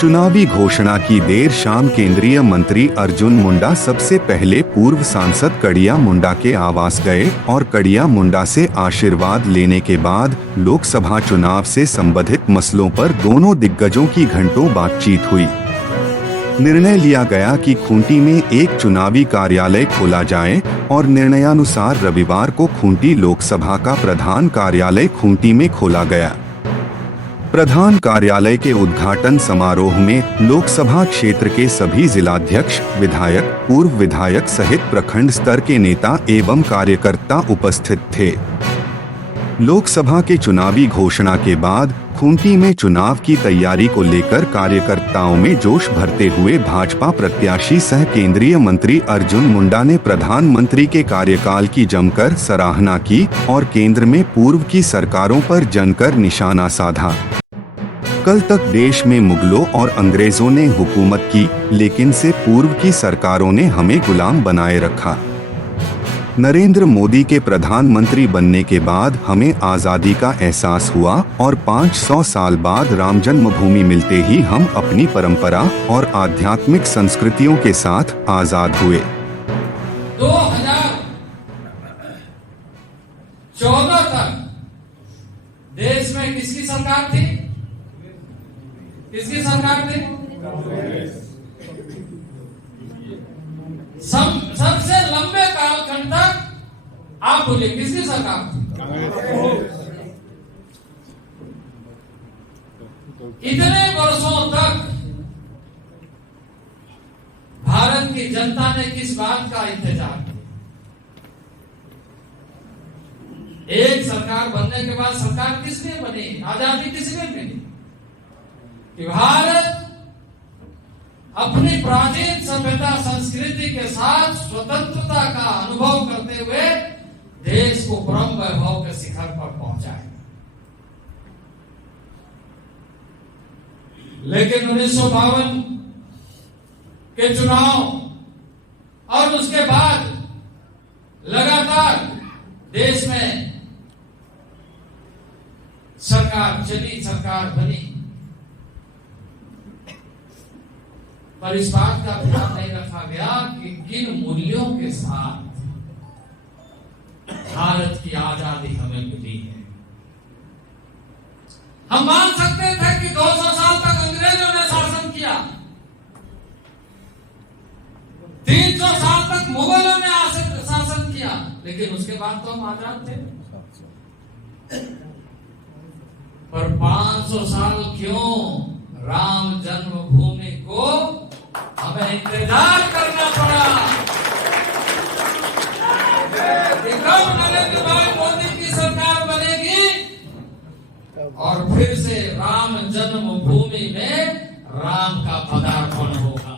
चुनावी घोषणा की देर शाम केंद्रीय मंत्री अर्जुन मुंडा सबसे पहले पूर्व सांसद कड़िया मुंडा के आवास गए और कड़िया मुंडा से आशीर्वाद लेने के बाद लोकसभा चुनाव से संबंधित मसलों पर दोनों दिग्गजों की घंटों बातचीत हुई। निर्णय लिया गया कि खूंटी में एक चुनावी कार्यालय खोला जाए और निर्णयानुसार रविवार को खूंटी लोकसभा का प्रधान कार्यालय खूंटी में खोला गया। प्रधान कार्यालय के उद्घाटन समारोह में लोकसभा क्षेत्र के सभी जिलाध्यक्ष, विधायक, पूर्व विधायक सहित प्रखंड स्तर के नेता एवं कार्यकर्ता उपस्थित थे। लोकसभा के चुनावी घोषणा के बाद खूंटी में चुनाव की तैयारी को लेकर कार्यकर्ताओं में जोश भरते हुए भाजपा प्रत्याशी सह केंद्रीय मंत्री अर्जुन मुंडा ने प्रधानमंत्री के कार्यकाल की जमकर सराहना की और केंद्र में पूर्व की सरकारों पर जमकर निशाना साधा। कल तक देश में मुगलों और अंग्रेजों ने हुकूमत की, लेकिन से पूर्व की सरकारों ने हमें गुलाम बनाए रखा। नरेंद्र मोदी के प्रधानमंत्री बनने के बाद हमें आज़ादी का एहसास हुआ और 500 साल बाद राम जन्मभूमि मिलते ही हम अपनी परंपरा और आध्यात्मिक संस्कृतियों के साथ आजाद हुए। 2014 तक देश में किसकी सरकार थी? किसकी सरकार थी? सबसे लंबे कालखंड तक आप बोलिए किसकी सरकार थी? इतने वर्षों तक भारत की जनता ने किस बात का इंतजार किया? एक सरकार बनने के बाद सरकार किस लिए बनी? आजादी किस लिए मिली? कि भारत अपनी प्राचीन सभ्यता संस्कृति के साथ स्वतंत्रता का अनुभव करते हुए देश को परम वैभव के शिखर पर पहुंचाए। लेकिन 1952 के चुनाव और उसके बाद लगातार देश में सरकार चली, सरकार बनी, पर इस बात का ध्यान नहीं रखा गया कि किन मूल्यों के साथ भारत की आजादी हमें मिली है। हम मान सकते थे कि 200 साल तक अंग्रेजों ने शासन किया, 300 साल तक मुगलों ने शासन किया, लेकिन उसके बाद तो हम आजाद थे। पर 500 साल क्यों राम जन्मभूमि को हमें इंतजार करना पड़ा? कब नरेंद्र भाई मोदी की सरकार बनेगी और फिर से राम जन्मभूमि में राम का पदार्पण होगा।